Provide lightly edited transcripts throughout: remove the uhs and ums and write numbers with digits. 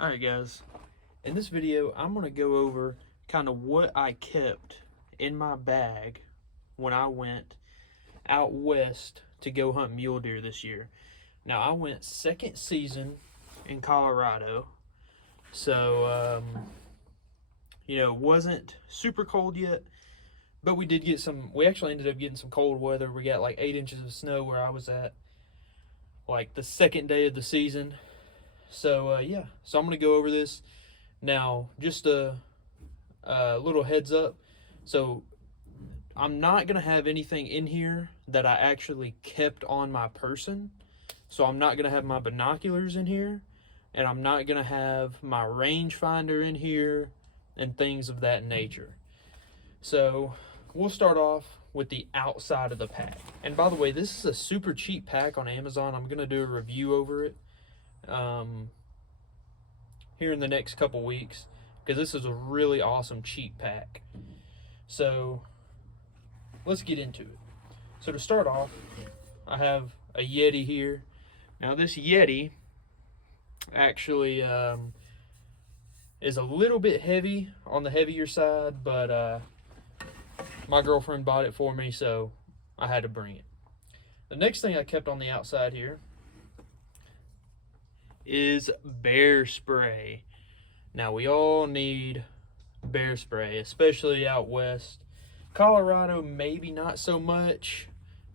Alright guys, in this video I'm going to go over kind of what I kept in my bag when I went out west to go hunt mule deer this year. Now I went second season in Colorado, so it wasn't super cold yet, but we did get we actually ended up getting some cold weather. We got like 8 inches of snow where I was at, like the second day of the season. So yeah, so I'm going to go over this. Now, just a little heads up. So I'm not going to have anything in here that I actually kept on my person. So I'm not going to have my binoculars in here, and I'm not going to have my rangefinder in here and things of that nature. So we'll start off with the outside of the pack. And by the way, this is a super cheap pack on Amazon. I'm going to do a review over it here in the next couple weeks, because this is a really awesome cheap pack. So let's get into it. So to start off, I have a Yeti here. Now this Yeti actually is a little bit heavy, on the heavier side, but my girlfriend bought it for me, so I had to bring it. The next thing I kept on the outside here is bear spray. Now we all need bear spray, especially out west. Colorado maybe not so much,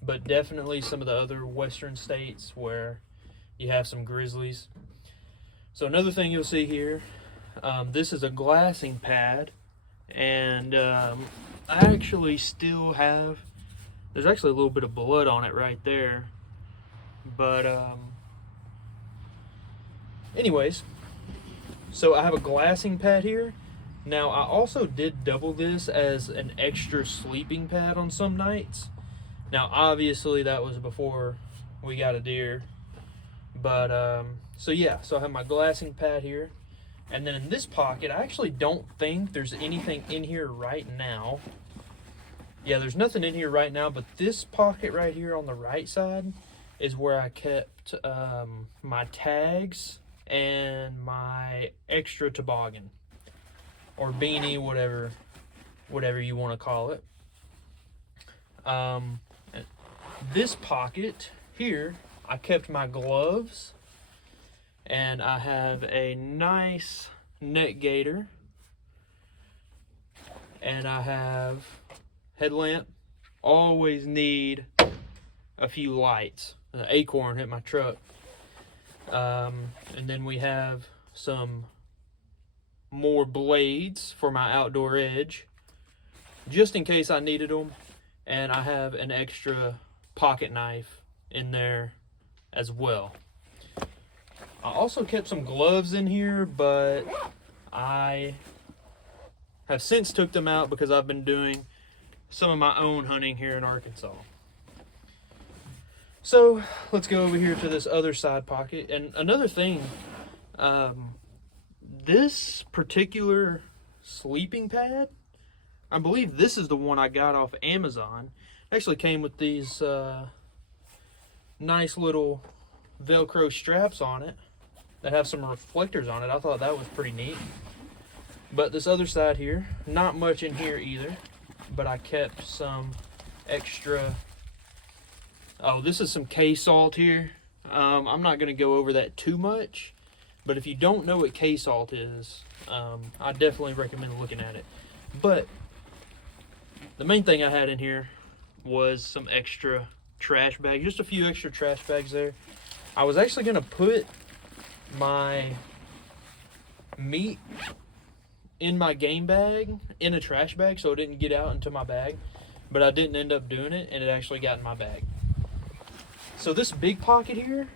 but definitely some of the other western states where you have some grizzlies. So another thing you'll see here, this is a glassing pad, and I actually still have, there's actually a little bit of blood on it right there, but anyways, so I have a glassing pad here. Now I also did double this as an extra sleeping pad on some nights. Now obviously that was before we got a deer, but so yeah, so I have my glassing pad here, and then in this pocket I actually don't think there's anything in here right now. Yeah, there's nothing in here right now, but this pocket right here on the right side is where I kept my tags and my extra toboggan or beanie, whatever you want to call it. This pocket here, I kept my gloves, and I have a nice neck gaiter, and I have headlamp. Always need a few lights. An acorn hit my truck. And then we have some more blades for my outdoor edge, just in case I needed them. And I have an extra pocket knife in there as well. I also kept some gloves in here, but I have since took them out because I've been doing some of my own hunting here in Arkansas. So let's go over here to this other side pocket. And another thing, this particular sleeping pad, I believe this is the one I got off Amazon. It actually came with these nice little Velcro straps on it that have some reflectors on it. I thought that was pretty neat. But this other side here, not much in here either, but I kept some extra. Oh, this is some K-salt here. I'm not going to go over that too much, but if you don't know what K-salt is, I definitely recommend looking at it. But the main thing I had in here was some extra trash bags, just a few extra trash bags there. I was actually going to put my meat in my game bag in a trash bag so it didn't get out into my bag, but I didn't end up doing it, and it actually got in my bag. So this big pocket here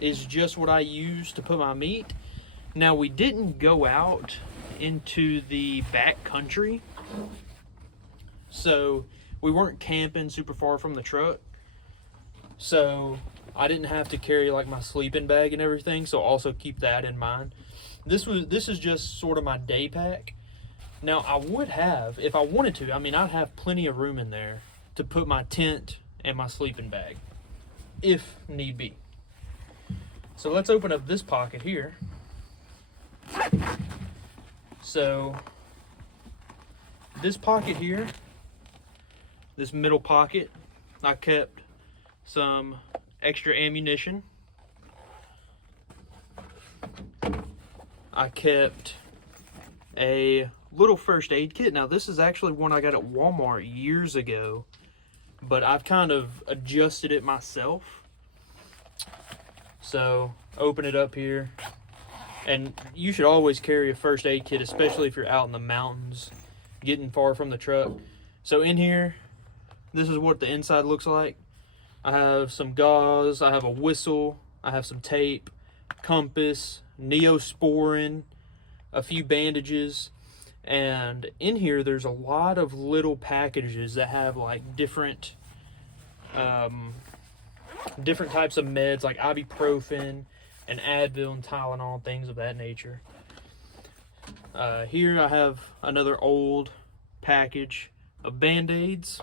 is just what I use to put my meat. Now we didn't go out into the back country, so we weren't camping super far from the truck, so I didn't have to carry like my sleeping bag and everything, so also keep that in mind. This is just sort of my day pack. Now I would have, if I wanted to, I mean, I'd have plenty of room in there to put my tent and my sleeping bag if need be. So let's open up this pocket here. So this pocket here, this middle pocket, I kept some extra ammunition. I kept a little first aid kit. Now this is actually one I got at Walmart years ago, but I've kind of adjusted it myself. So open it up here, and you should always carry a first aid kit, especially if you're out in the mountains getting far from the truck. So in here, this is what the inside looks like. I have some gauze, I have a whistle, I have some tape, compass, Neosporin, a few bandages, and in here there's a lot of little packages that have like different types of meds, like ibuprofen and Advil and Tylenol, things of that nature. Here I have another old package of Band-Aids,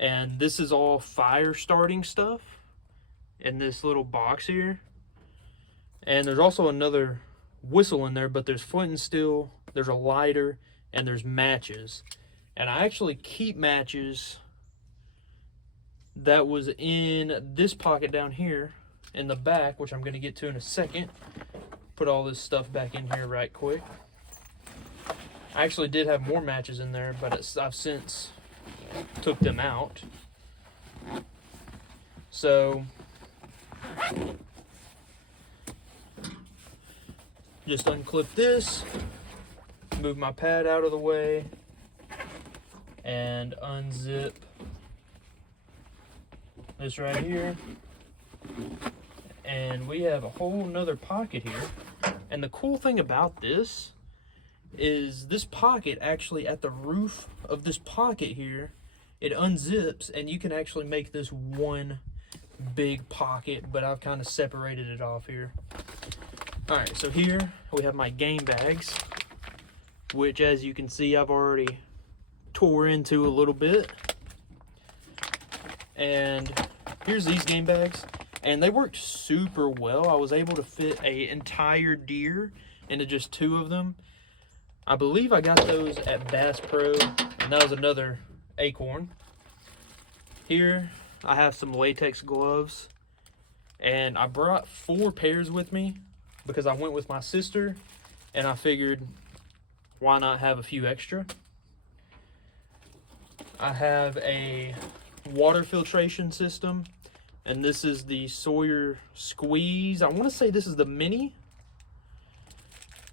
and this is all fire starting stuff in this little box here. And there's also another whistle in there, but there's flint and steel, there's a lighter, and there's matches. And I actually keep matches that was in this pocket down here in the back, which I'm going to get to in a second. Put all this stuff back in here right quick. I actually did have more matches in there, but I've since took them out. So just unclip this, move my pad out of the way, and unzip this right here. And we have a whole nother pocket here. And the cool thing about this is this pocket, actually at the roof of this pocket here, it unzips and you can actually make this one big pocket, but I've kind of separated it off here. All right, so here we have my game bags, which as you can see, I've already tore into a little bit. And here's these game bags, and they worked super well. I was able to fit an entire deer into just 2 of them. I believe I got those at Bass Pro, and that was another acorn. Here I have some latex gloves, and I brought 4 pairs with me because I went with my sister, and I figured why not have a few extra. I have a water filtration system, and this is the Sawyer Squeeze. I want to say this is the mini,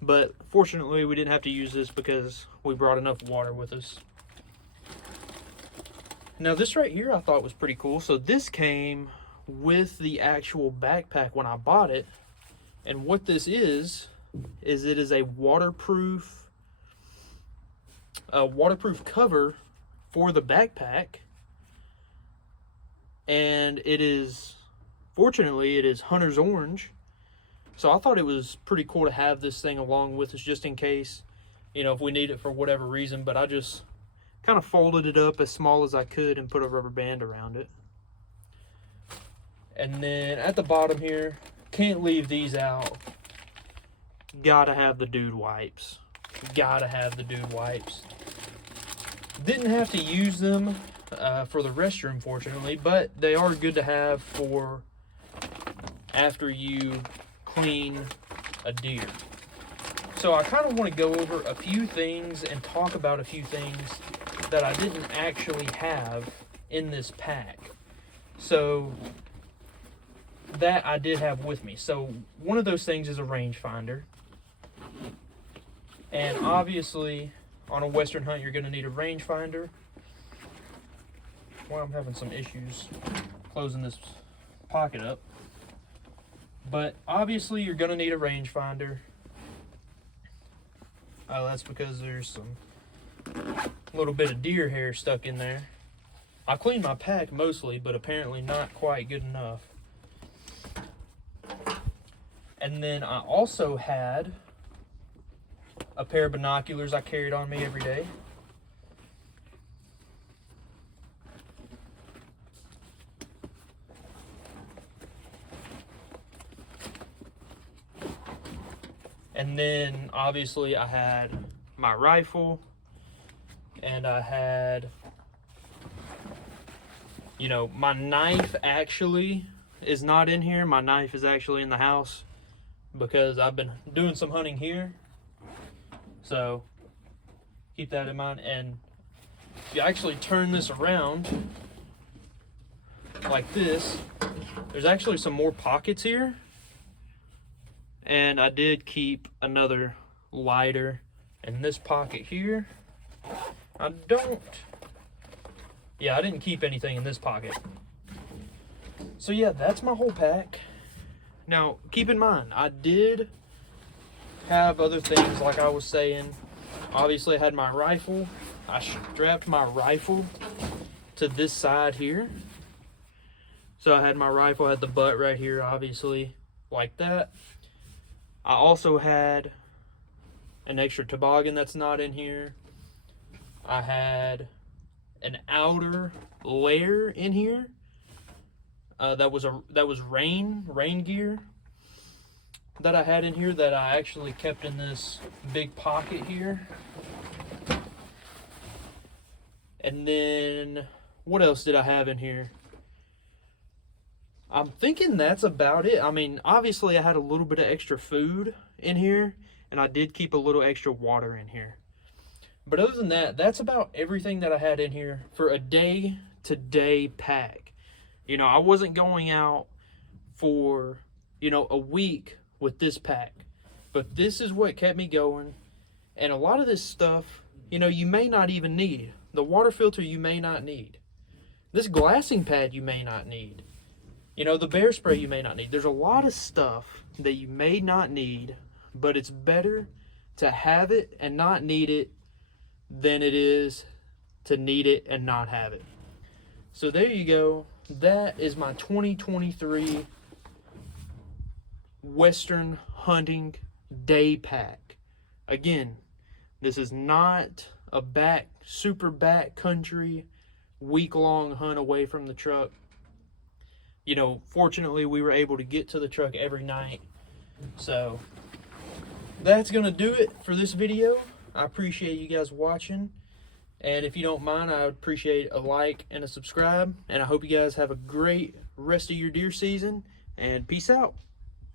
but fortunately we didn't have to use this because we brought enough water with us. Now this right here I thought was pretty cool. So this came with the actual backpack when I bought it, and what this is it is a waterproof cover for the backpack, and fortunately it is Hunter's Orange. So I thought it was pretty cool to have this thing along with us just in case, you know, if we need it for whatever reason. But I just kind of folded it up as small as I could and put a rubber band around it. And then at the bottom here, can't leave these out. Gotta have the dude wipes. Gotta have the dude wipes. Didn't have to use them for the restroom, fortunately, but they are good to have for after you clean a deer. So I kind of want to go over a few things and talk about a few things that I didn't actually have in this pack. So that I did have with me. So one of those things is a rangefinder. And obviously on a western hunt you're going to need a rangefinder. Well, I'm having some issues closing this pocket up. But obviously you're going to need a rangefinder. Oh, that's because there's some little bit of deer hair stuck in there. I cleaned my pack mostly, but apparently not quite good enough. And then I also had a pair of binoculars I carried on me every day. And then obviously I had my rifle, and I had, you know, my knife actually is not in here. My knife is actually in the house because I've been doing some hunting here. So keep that in mind. And if you actually turn this around like this, there's actually some more pockets here. And I did keep another lighter in this pocket here. I didn't keep anything in this pocket. So yeah, that's my whole pack. Now, keep in mind, I did have other things like I was saying. Obviously, I had my rifle. I strapped my rifle to this side here. So I had my rifle, I had the butt right here, obviously, like that. I also had an extra toboggan that's not in here. I had an outer layer in here that was rain gear that I had in here that I actually kept in this big pocket here. And then what else did I have in here? I'm thinking that's about it. I mean, obviously I had a little bit of extra food in here, and I did keep a little extra water in here. But other than that, that's about everything that I had in here for a day-to-day pack. You know, I wasn't going out for, you know, a week with this pack. But this is what kept me going. And a lot of this stuff, you know, you may not even need. The water filter you may not need. This glassing pad you may not need. You know, the bear spray you may not need. There's a lot of stuff that you may not need, but it's better to have it and not need it than it is to need it and not have it. So there you go. That is my 2023 Western hunting day pack. Again, this is not a super backcountry week-long hunt away from the truck. You know, fortunately, we were able to get to the truck every night. So that's going to do it for this video. I appreciate you guys watching. And if you don't mind, I would appreciate a like and a subscribe. And I hope you guys have a great rest of your deer season. And peace out.